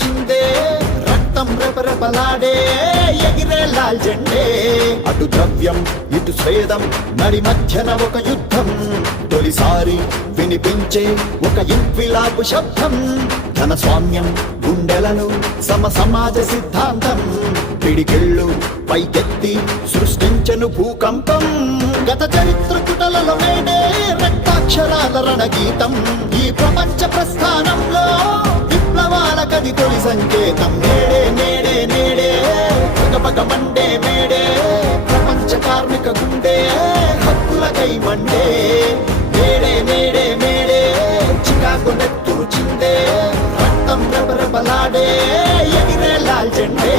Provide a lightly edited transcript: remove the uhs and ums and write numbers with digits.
చిందే రక్తం రెపరెపలాడే ఎగిరే లాల్ జెండే అటు ద్రవ్యం ఇటు స్వేదం నడి మధ్యన ఒక యుద్ధం తొలిసారి వినిపించే ఒక ఇంక్విలాబు శబ్దం ధన స్వామ్యం గుండెలను సమాజ సిద్ధాంతం పిడికిళ్ళు పైకెత్తి సృష్టించను భూకంపం గత చరిత్ర పుటలలో మేడే రక్తాక్షరాల రణగీతం ఈ ప్రపంచ ప్రస్థానంలో విప్లవాల కది తొలి సంకేతం నేడే నేడే నేడే పగపగ మండే మేడే ప్రపంచ కార్మిక గుండె హక్కులకై మండే నేడే నేడే మేడే చికాకు నెత్తురు చిందే రక్తం రెపరెపలాడే ఎగిరే లాల్ జెండే